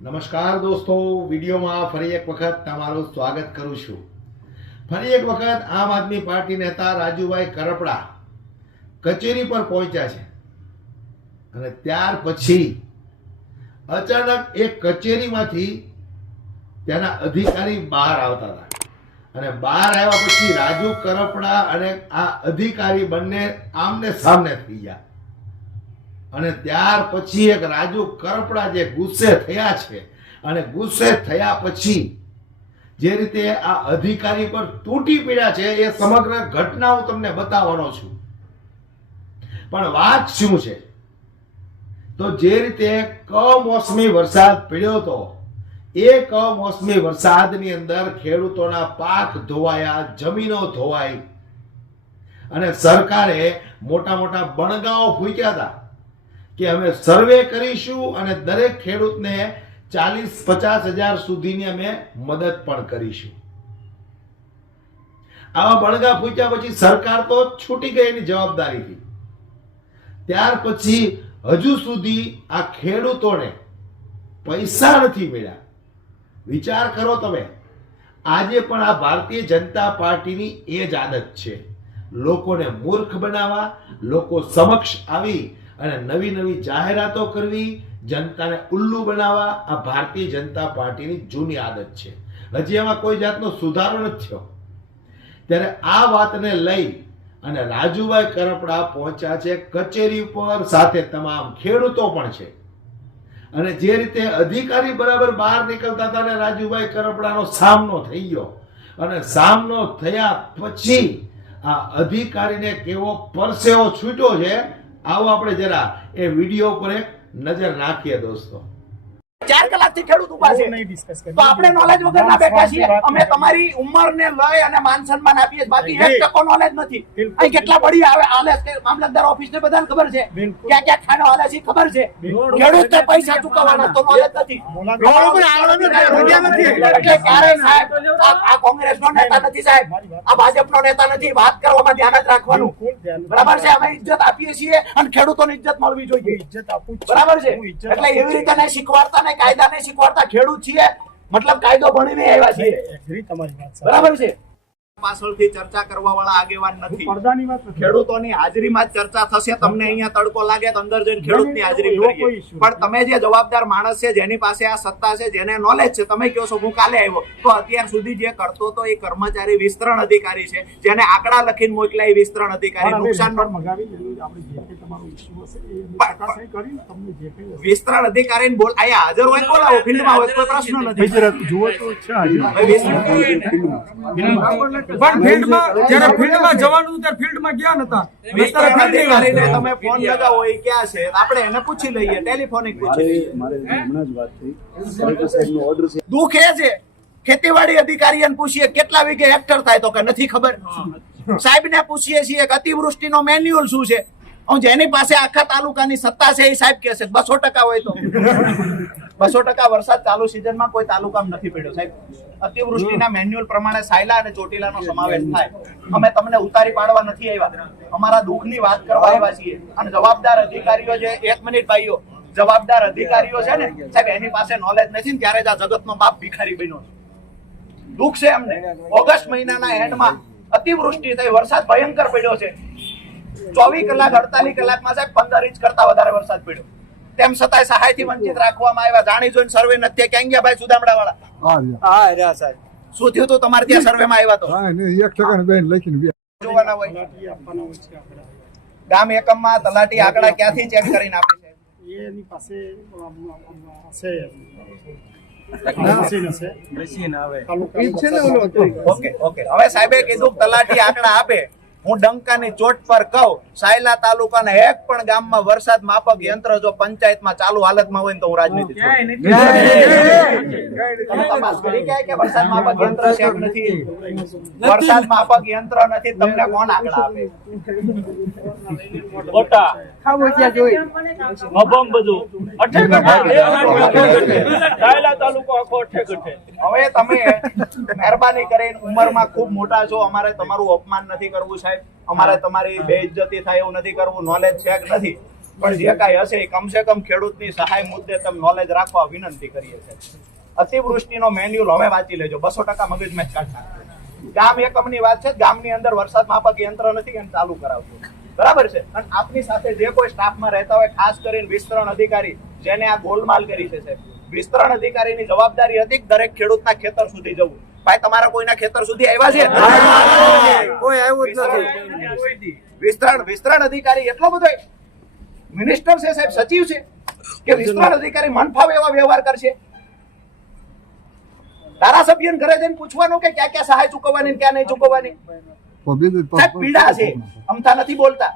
નમસ્કાર દોસ્તો, વિડીયોમાં ફરી એક વખત તમારું સ્વાગત કરું છું। ફરી એક વખત આમ આદમી પાર્ટી નેતા રાજુભાઈ કરપડા કચેરી પર પહોંચ્યા છે અને ત્યાર પછી અચાનક એક કચેરીમાંથી ત્યાંના અધિકારી બહાર આવતા હતા અને બહાર આવ્યા પછી રાજુ કરપડા અને આ અધિકારી બંને આમને સામને થઈ ગયા અને ત્યાર પછી એક રાજુ કરપડા જે ગુસ્સે થયા છે અને ગુસ્સે થયા પછી જે રીતે આ અધિકારી પર તૂટી પડ્યા છે એ સમગ્ર ઘટના હું તમને બતાવવાનો છું। પણ વાત શું છે તો જે રીતે કમોસમી વરસાદ પડ્યો હતો એ કમોસમી વરસાદની અંદર ખેડૂતોના પાક ધોવાયા, જમીનો ધોવાઈ અને સરકારે મોટા મોટા બણગાઓ ફૂંક્યા હતા કે અમે સર્વે કરીશું અને દરેક ખેડૂતને 40-50 હજાર સુધીની અમે મદદ પણ કરીશું। આવા બણગા ફૂટ્યા પછી સરકાર તો છૂટી ગઈ એની જવાબદારીથી। ત્યાર પછી હજુ સુધી આ ખેડૂતોને પૈસા નથી મળ્યા। વિચાર કરો તમે, આજે પણ આ ભારતીય જનતા પાર્ટીની એ જ આદત છે, લોકોને મૂર્ખ બનાવવા, લોકો સમક્ષ આવી અને નવી નવી જાહેરાતો કરવી, જનતાને ઉલ્લુ બનાવવા આ ભારતીય જનતા પાર્ટીની જૂની આદત છે। હજી એમાં કોઈ જાતનો સુધારો નથી થયો। ત્યારે આ વાતને લઈ અને રાજુભાઈ કરપડા પહોંચ્યા છે કચેરી પર, સાથે તમામ ખેડૂતો પણ છે અને જે રીતે અધિકારી બરાબર બહાર નીકળતા હતા ને રાજુભાઈ કરપડાનો સામનો થઈ ગયો અને સામનો થયા પછી આ અધિકારીને કેવો પરસેવો છૂટ્યો છે, આવો આપણે જરા એ વિડીયો પર એક નજર નાખીએ દોસ્તો। 4 કલાકથી ખેડૂત ઉભા છે તો આપણે નોલેજ વગરના બેઠા છીએ। અમે તમારી ઉંમરને લઈ અને માન સન્માન આપીએ, બાકી 1% નોલેજ નથી। અહીં કેટલા બળી આવે હાલે છે, મામલતદાર ઓફિસને બધાને ખબર છે, ક્યાં ક્યાં ખાનો હાલે છે ખબર છે, ખેડૂતને પૈસા ચૂકવવાના તો નોલેજ નથી। એટલે ક્યારે સાહેબ આ કોંગ્રેસનો નેતા નથી સાહેબ, આ ભાજપનો નેતા નથી, વાત કરવામાં ધ્યાન જ રાખવાનું, બરાબર છે। અમે ઇજ્જત આપીએ છીએ અને ખેડૂતોને ઇજ્જત મળવી જોઈએ, બરાબર છે। એટલે એવી રીતે નહીં શીખવાડતા, કાયદા નહીં શીખવાડતા, ખેડૂત છીએ મતલબ કાયદો ભણીને આવ્યા છીએ, બરાબર છે। પાછળથી ચર્ચા કરવા વાળા આગેવાન નથી, ખેડૂતોની હાજરીમાં જ ચર્ચા થશે। તમને અહીંયા તડકો લાગે તો અંદર જઈને ખેડૂતની હાજરી કરીએ, પણ તમે જે જવાબદાર માણસ છે, જેની પાસે આ સત્તા છે, જેને નોલેજ છે, તમે કહો છો હું કાલે આવ્યો, તો અત્યાર સુધી જે કરતો તો એ કર્મચારી વિસ્તરણ અધિકારી છે, જેને આંકડા લખીને મોકલાય વિસ્તરણ અધિકારી, નુકસાન વિસ્તરણ અધિકારીને બોલ અહીંયા હાજર હોય બોલાવો, ફિલ્ડમાં હોય કોઈ પ્રશ્ન નથી। પણ ફિલ્ડમાં જ્યારે ફિલ્ડમાં જવાનું ત્યારે ફિલ્ડમાં ગયા નતા, તમે ફોન લગાવો એ ક્યાં છે આપણે એને પૂછી લઈએ, ટેલિફોનિક પૂછી લઈએ। દુઃખ એ છે ખેતીવાડી અધિકારીને પૂછીએ કેટલા વીઘે હેક્ટર થાય તો કે નથી ખબર, સાહેબને પૂછીએ છીએ કે અતિવૃષ્ટિનો મેન્યુઅલ શું છે, જેની પાસે આખા તાલુકાની સત્તા છે એ સાહેબ કહે છે 200% હોય તો 200% વરસાદ ચાલુ સિઝનમાં કોઈ તાલુકામાં નથી પડ્યો સાહેબ। અતિવૃષ્ટિના મેન્યુઅલ પ્રમાણે સાયલા અને ચોટીલાનો સમાવેશ થાય। અમે તમને ઉતારી પાડવા નથી આવ્યા, અમારા દુઃખની વાત કરવા આવ્યા છીએ અને જવાબદાર અધિકારીઓ જે 1 મિનિટ ભાઈઓ, જવાબદાર અધિકારીઓ છે ને સાહેબ, એની પાસે નોલેજ નથી ને ત્યારે જ આ જગતનો બાપ ભિખારી બન્યો છે। દુઃખ છે અમને। ઓગસ્ટ મહિનાના એન્ડમાં અતિવૃષ્ટિ થઈ, વરસાદ ભયંકર પડ્યો છે, 24 કલાક 48 કલાકમાં સાહેબ 15 ઇંચ કરતા વધારે વરસાદ પડ્યો, તેમ છતાંય સહાયથી વંચિત રાખવામાં આવ્યા। જાણી જોઈને સર્વે નથી ક્યાં ગયા ભાઈ સુદામડા વાળા? હા રહ્યા સાહેબ, શું થયું તું તમારે ત્યાં સર્વેમાં આવ્યા તો? 1% બેન લખીને જોવાના હોય, ગામ એકમમાં તલાટી આંકડા ક્યાંથી ચેક કરીને આપે છે? એની પાસે ઓકે હવે સાહેબે કીધું તલાટી આંકડા આપે, હું ડંકાની ચોટ પર કહું, સાયલા તાલુકાના એક પણ ગામમાં વરસાદ માપક યંત્ર જો પંચાયતમાં ચાલુ હાલતમાં હોય તો હું રાજનીતિ તપાસ કરી કે વરસાદ માપક યંત્ર છે નથી, વરસાદ માપક યંત્ર નથી, તમને કોણ આંકડા આપે? ખોટા ખાબોચિયા જોઈ મબમ બધું સાયલા તાલુકો આખો અઠે. હવે તમે મહેરબાની કરીને ઉંમરમાં ખૂબ મોટા છો, અમારે તમારું અપમાન નથી કરવું સાહેબ, અમારે તમારી બેઇજ્જતી થાય એવું નથી કરવું, નોલેજ છે કે નથી પણ જે કાંઈ હશે એ કમસે કમ ખેડૂતની સહાય મુદ્દે તમે નોલેજ રાખવા વિનંતી કરીએ છીએ. અતિવૃષ્ટિનો મેન્યુઅલ હવે વાંચી લેજો, 200% મગજમાં જ કાઢ નાખજો. ગામ એકમની વાત છે, ગામની અંદર વરસાદ માપક યંત્ર નથી એને ચાલુ કરાવજો, બરાબર છે. અને આપની સાથે જે કોઈ સ્ટાફમાં રહેતા હોય, ખાસ કરીને વિસ્તરણ અધિકારી જેને આ ગોલમાલ કરી છે સાહેબ, વિસ્તરણ અધિકારીની જવાબદારી હતી કે દરેક ખેડૂતના ખેતર સુધી જવું. ભાઈ તમારા કોઈના ખેતર સુધી આવ્યા છે? કોઈ આવ્યું જ નથી. વિસ્તરણ અધિકારી એટલો બધો મિનિસ્ટર છે સાહેબ, સચિવ છે કે વિસ્તરણ અધિકારી મન ફાવે એવા વ્યવહાર કરશે? ધારાસભ્યને ઘરે જઈને પૂછવાનું કે ક્યાં ક્યાં સહાય ચૂકવવાની ક્યાં નહીં ચૂકવવાની. સાહેબ પીડા છે, અમથા નથી બોલતા,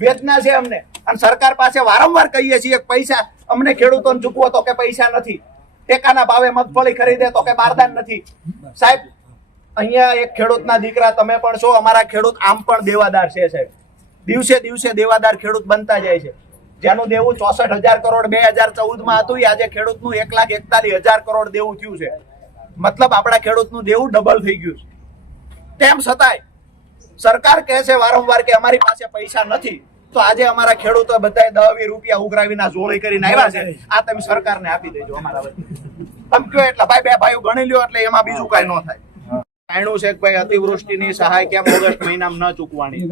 વેદના છે અમને. અને સરકાર પાસે વારંવાર કહીએ છીએ કે પૈસા અમને ખેડૂતોને ચૂકવો, તો કે પૈસા નથી. ટેકાના ભાવે મગફળી ખરીદે તો કે બારદાન નથી. સાહેબ અહીંયા એક ખેડૂતના દીકરા તમે પણ છો, અમારા ખેડૂત આમ પણ દેવાદાર છે સાહેબ. દિવસે દિવસે દેવાદાર ખેડૂત બનતા જાય છે. જેનું દેવું 64,000 કરોડ 2014 હતું, એ આજે ખેડૂતનું 1,41,000 કરોડ દેવું થયું છે. મતલબ આપણા ખેડૂતનું દેવું ડબલ થઈ ગયું છે. તેમ છતાંય સરકાર કહે છે વારંવાર કે અમારી પાસે પૈસા નથી. તો આજે અમારા ખેડૂતો બધા 10-20 રૂપિયા ઉઘરાવીના જોડી કરીને આવ્યા છે. આ તમે સરકારને આપી દેજો અમારા વચ્ચે. તમે કયો એટલે ભાઈ બે ભાઈઓ ગણી લ્યો એટલે એમાં બીજું કઈ ન થાય. જાણ્યું છે કે ભાઈ અતિવૃષ્ટિની સહાય કેમ ઓગસ્ટ મહિનામાં ન ચૂકવાની,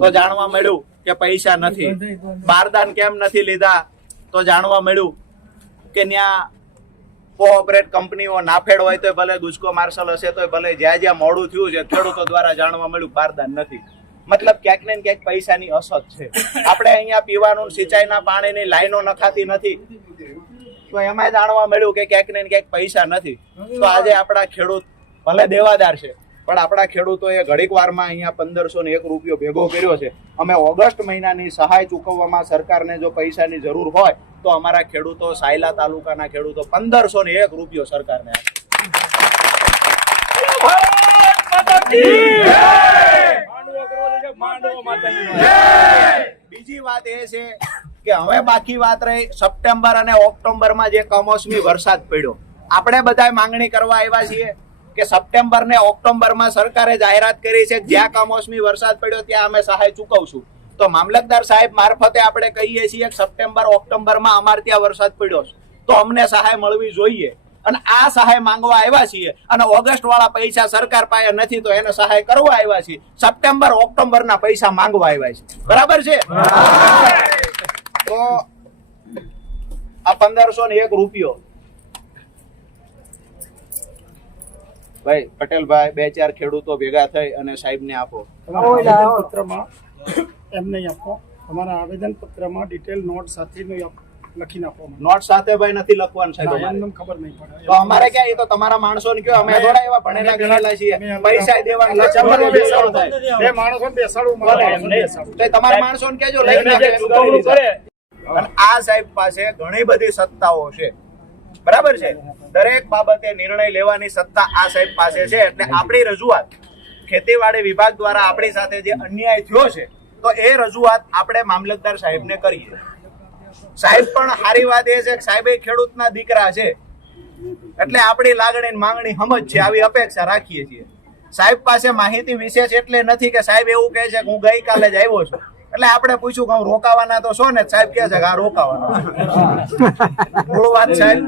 તો જાણવા મળ્યું કે પૈસા નથી. બારદાન કેમ નથી લીધા, તો જાણવા મળ્યું કે ત્યાં કોઓપરેટ કંપનીઓ નાફેડ હોય તો ભલે, દુષ્કો માર્શલ હશે તો ભલે, જ્યાં જ્યાં મોડું થયું છે ખેડૂતો દ્વારા જાણવા મળ્યું બારદાન નથી. મતલબ ક્યાંક ને ક્યાંક પૈસાની અછત છે. આપણે અહીંયા પીવાનું સિંચાઈના પાણીની લાઈનો નખાતી નથી, તો એમાં જાણવા મળ્યું કે ક્યાંક ને ક્યાંક પૈસા નથી. તો આજે આપણા ખેડૂત ભલે દેવાદાર છે, પણ આપણા ખેડૂતોએ ઘડીક વારમાં અહીંયા 1,501 રૂપિયો ભેગો કર્યો છે. અમે ઓગસ્ટ મહિનાની સહાય ચૂકવવામાં સરકારને જો પૈસાની જરૂર હોય તો અમારા ખેડૂતો, સાયલા તાલુકાના ખેડૂતો 1,501 રૂપિયો સરકારને બીજી વાત એ છે કે હવે બાકી વાત રહી સપ્ટેમ્બર અને ઓક્ટોબરમાં જે કમોસમી વરસાદ પડ્યો. આપણે બધા માંગણી કરવા આવ્યા છીએ કે સપ્ટેમ્બર ને ઓક્ટોબરમાં સરકારે જાહેરાત કરી છે જ્યાં કમોસમી વરસાદ પડ્યો ત્યાં અમે સહાય ચૂકવશું. તો મામલતદાર સાહેબ મારફતે આપણે કહીએ છીએ કે સપ્ટેમ્બર ઓક્ટોબરમાં અમારે ત્યાં વરસાદ પડ્યો છે તો અમને સહાય મળવી જોઈએ. અને આ સહાય માંગવા આવ્યા છીએ. અને ઓગસ્ટ વાળા પૈસા સરકાર પાસે નથી તો એને સહાય કરવા આવ્યા છીએ. સપ્ટેમ્બર ઓક્ટોબરના પૈસા માંગવા આવ્યા છે, બરાબર છે? તો આ 1,501 રૂપિયો ભાઈ પટેલભાઈ 2-4 ખેડૂતો ભેગા થઈ અને સાહેબને આપો. પત્રમાં એમ નહીં આપો, તમારા આવેદન પત્રમાં ડિટેલ નોટ સાથે લખી નાખો. નોટ સાથે ભાઈ નથી લખવાનું સાહેબ, એમને ખબર નહીં પડે. તો અમારે ક્યાં, એ તો તમારા માણસોને કયો, અમે થોડા એવા ભણેલા ગણેલા છીએ. પૈસા દેવાના બે માણસો બેસાડું, તો તમારા માણસોને કહેજો લઈ નાખે. અને આ સાહેબ પાસે ઘણી બધી સત્તાઓ છે, બરાબર છે? દરેક બાબતે નિર્ણય લેવાની સત્તા આ સાહેબ પાસે છે. એટલે આપણી રજૂઆત ખેતીવાડી વિભાગ દ્વારા આપણી સાથે જે અન્યાય થયો છે તો એ રજૂઆત આપણે મામલતદાર સાહેબને કરીએ. સાહેબ પણ સારી વાત એ છે કે સાહેબ ખેડૂતના દીકરા છે એટલે આપણી લાગણી માંગણી સમજ છે, આવી અપેક્ષા રાખીએ છીએ. સાહેબ પાસે માહિતી વિશેષ એટલે નથી કે સાહેબ એવું કહે છે કે હું ગઈકાલે જ આવ્યો છું એટલે આપણે પૂછ્યું કે હું રોકાવાના તો છો ને? સાહેબ કહે છે કે હા રોકાવાના. મૂળ વાત સાહેબ,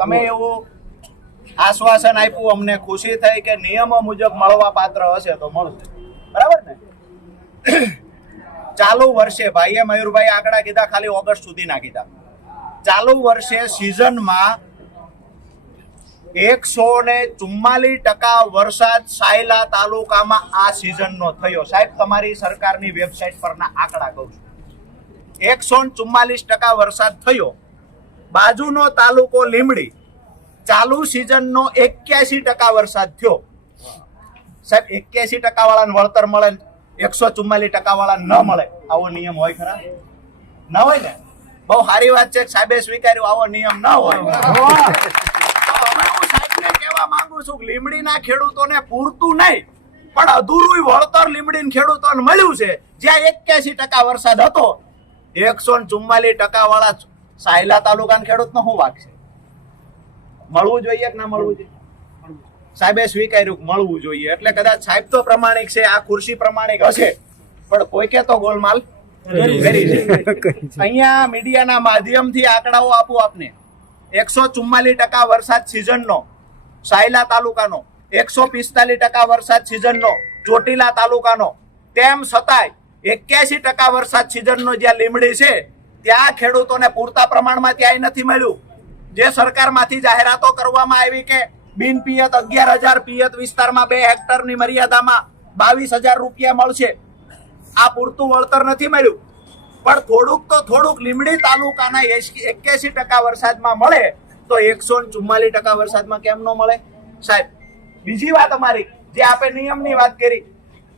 તમે એવું આશ્વાસન આપ્યું, અમને ખુશી થઈ કે નિયમો મુજબ મળવા પાત્ર હશે તો મળશે, બરાબર ને? ચાલુ વર્ષે ભાઈએ મયુરભાઈ આંકડા કીધા, ખાલી ઓગસ્ટ સુધીના કીધા. ચાલુ વર્ષે સિઝનમાં 144% વરસાદ સાયલા તાલુકામાં આ સિઝનનો થયો. સાહેબ તમારી સરકારની વેબસાઇટ પરના આંકડા કહું છું, 144% વરસાદ થયો. બાજુનો તાલુકો લીંબડી, ચાલુ સિઝનનો 81% વરસાદ થયો. સાહેબ 81% વાળાને વળતર મળે, 144% વાળા ન મળે, આવો નિયમ હોય ખરા? ન હોય ને? બહુ સારી વાત છે, સાહેબે સ્વીકાર્યું આવો નિયમ ન હોય. સાહેબને કહેવા માંગુ છું કે લીંબડીના ખેડૂતોને પૂરતું નહીં પણ અધૂરું વળતર લીંબડીના ખેડૂતોને મળ્યું છે. જ્યાં 81% વરસાદ હતો, 144% વાળા સાયલા તાલુકાના ખેડૂતનો શું વાક છે? મળવું જોઈએ કે ના મળવું જોઈએ? સાહેબે સ્વીકાર્યું મળવું જોઈએ. એટલે કદાચ સાહેબ તો પ્રમાણિક છે, આ ખુરશી પ્રમાણિક હશે, પણ કોઈ કે તો ગોલમાલ અહીંયા મીડિયાના માધ્યમથી આંકડાઓ આપું આપને. 144% વરસાદ સિઝનનો સાયલા તાલુકાનો, 145% વરસાદ સિઝનનો ચોટીલા તાલુકાનો, તેમ છતાંય 81% વરસાદ સિઝનનો જ્યાં લીમડી છે ત્યાં ખેડૂતોને પૂરતા પ્રમાણમાં ત્યાંય નથી મળ્યું. જે સરકારમાંથી જાહેરાતો કરવામાં આવી કે બિન પિયત 11,000, પિયત વિસ્તારમાં 2 હેક્ટરની મર્યાદામાં 22,000 રૂપિયા મળશે, આ પૂરતું વળતર નથી મળ્યું. પણ થોડુંક લીમડી તાલુકાના 81% વરસાદમાં મળે તો 144% વરસાદમાં કેમ ન મળે સાહેબ? બીજી વાત અમારી, જે આપણે નિયમની વાત કરી,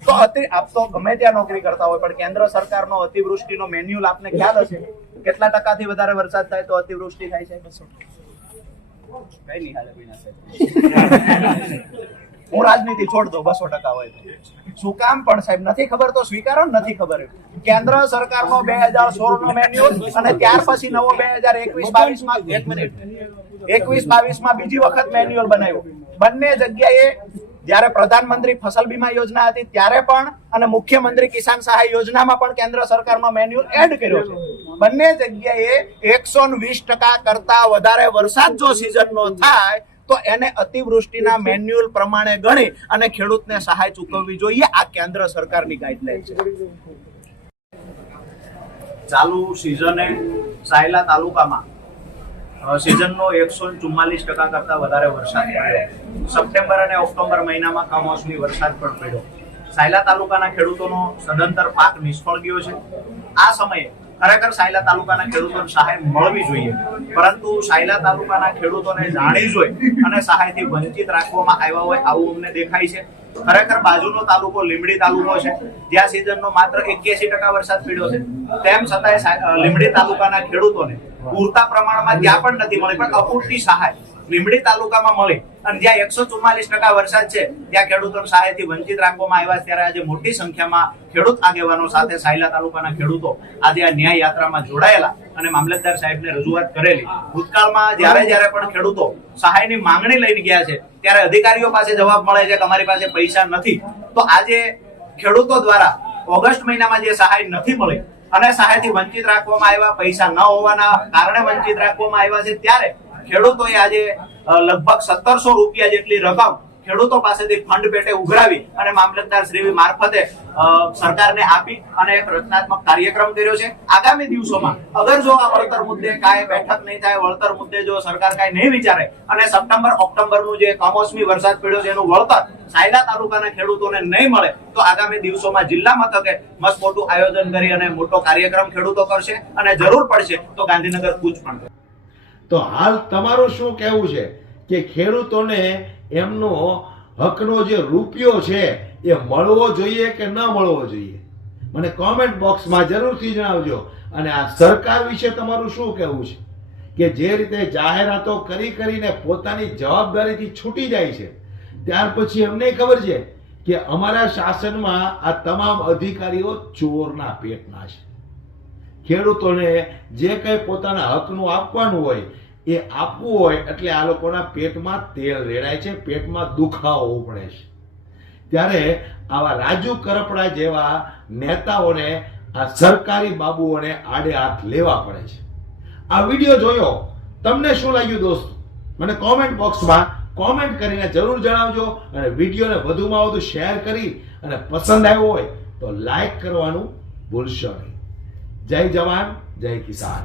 તો આપ તો ગમે ત્યાં નોકરી કરતા હોય, પણ કેન્દ્ર સરકારનો અતિવૃષ્ટિનો મેન્યુઅલ આપને ખ્યાલ હશે કેટલા ટકાથી વધારે વરસાદ થાય તો અતિવૃષ્ટિ થાય છે? 200%. કઈ નહીં હાલે વિના સાહેબ, હું રાજનીતિ છોડ દો 200% હોય તો. શું કામ પણ સાહેબ? નથી ખબર તો સ્વીકારો. નથી ખબર, કેન્દ્ર સરકારનો 2016 નો મેન્યુઅલ અને ત્યાર પછી નવો 2021-22 માં 21-22 માં બીજી વખત મેન્યુઅલ બનાવ્યો. બંને જગ્યાએ જ્યારે પ્રધાનમંત્રી ફસલ બીમા યોજના હતી ત્યારે પણ અને મુખ્યમંત્રી કિસાન સહાય યોજનામાં પણ કેન્દ્ર સરકારનો મેન્યુઅલ એડ કર્યો છે. બંને જગ્યાએ 120% કરતા વધારે વરસાદ જો સિઝનનો થાય તો એને અતિવૃષ્ટિના મેન્યુઅલ પ્રમાણે ગણી અને ખેડૂતને સહાય ચૂકવવી જોઈએ. આ કેન્દ્ર સરકારની ગાઈડલાઈન છે. ચાલુ સિઝને સાયલા તાલુકામાં સિઝનનો 144% કરતા વધારે વરસાદ પડ્યો. સપ્ટેમ્બર અને ઓક્ટોબર મહિનામાં કમોસમી વરસાદ પણ પડ્યો. સાયલા તાલુકાના ખેડૂતોનો સદંતર પાક નિષ્ફળ ગયો છે. આ સમયે ખરેખર સાયલા તાલુકાના ખેડૂતોને સહાય મળવી જોઈએ, પરંતુ સાયલા તાલુકાના ખેડૂતોને જાણી જોઈ અને સહાયથી વંચિત રાખવામાં આવ્યા હોય આવું અમને દેખાય છે. ખરેખર બાજુનો તાલુકો લીમડી તાલુકો છે, જ્યાં સિઝનનો માત્ર 81% વરસાદ પડ્યો છે. તેમ છતાંય લીમડી તાલુકાના ખેડૂતોને પૂરતા પ્રમાણમાં ત્યાં પણ નથી મળી, પણ અપૂરતી સહાય લીમડી તાલુકામાં મળી. અને જ્યાં 144% વરસાદ છે ત્યાં ખેડૂતોને સહાયથી વંચિત રાખવામાં આવ્યા. ત્યારે આજે મોટી સંખ્યામાં ખેડૂત આગેવાનો સાથે સાયલા તાલુકાના ખેડૂતો આજે આ ન્યાય યાત્રામાં જોડાયેલા અને મામલતદાર સાહેબને રજૂઆત કરેલી. ભૂતકાળમાં જ્યારે પણ ખેડૂતો સહાયની માંગણી લઈને ગયા છે ત્યારે અધિકારીઓ પાસે જવાબ મળે છે કે અમારી પાસે પૈસા નથી. તો આજે ખેડૂતો દ્વારા ઓગસ્ટ મહિનામાં જે સહાય નથી મળી અને સહાયથી વંચિત રાખવામાં આવ્યા, પૈસા ન હોવાના કારણે વંચિત રાખવામાં આવ્યા છે, ત્યારે ખેડૂતોએ આજે લગભગ 1700 રૂપિયા જેટલી રકમ ખેડૂતો પાસેથી ફંડ પેટે ઉઘરાવી અને મામલતદાર શ્રી મારફતે સરકારને આપી અને એક રચનાત્મક કાર્યક્રમ કર્યો છે. આગામી દિવસોમાં અગર જો આ વળતર મુદ્દે કાંઈ બેઠક નહીં થાય, વળતર મુદ્દે જો સરકાર કાંઈ નહીં વિચારે અને સપ્ટેમ્બર ઓક્ટોબરનું જે કમોસમી વરસાદ પડ્યો છે એનું વળતર સાયલા તાલુકાના ખેડૂતોને નહીં મળે તો આગામી દિવસોમાં જિલ્લા મથકે મસ્ત મોટું આયોજન કરી અને મોટો કાર્યક્રમ ખેડૂતો કરશે અને જરૂર પડશે તો ગાંધીનગર કૂચ પણ કરશે. તો હાલ તમારું શું કહેવું છે કે ખેડૂતોને એમનો હકનો જે રૂપિયો છે એ મળવો જોઈએ કે ન મળવો જોઈએ? મને કોમેન્ટ બોક્સમાં જરૂરથી જણાવજો. અને આ સરકાર વિશે તમારું શું કહેવું છે કે જે રીતે જાહેરાતો કરીને પોતાની જવાબદારીથી છૂટી જાય છે, ત્યાર પછી અમને ખબર છે કે અમારા શાસનમાં આ તમામ અધિકારીઓ ચોરના પેટના છે. ખેડૂતોને જે કંઈ પોતાના હકનું આપવાનું હોય એ આપવું હોય એટલે આ લોકોના પેટમાં તેલ રેડાય છે, પેટમાં દુખાવો પડે છે. ત્યારે આવા રાજુ કરપડા જેવા નેતાઓને, આ સરકારી બાબુઓને આડે હાથ લેવા પડે છે. આ વિડીયો જોયો, તમને શું લાગ્યું દોસ્તો? મને કોમેન્ટ બોક્સમાં કોમેન્ટ કરીને જરૂર જણાવજો. અને વિડીયોને વધુમાં વધુ શેર કરી અને પસંદ આવ્યો હોય તો લાઈક કરવાનું ભૂલશો નહીં. જય જવાન, જય કિસાન.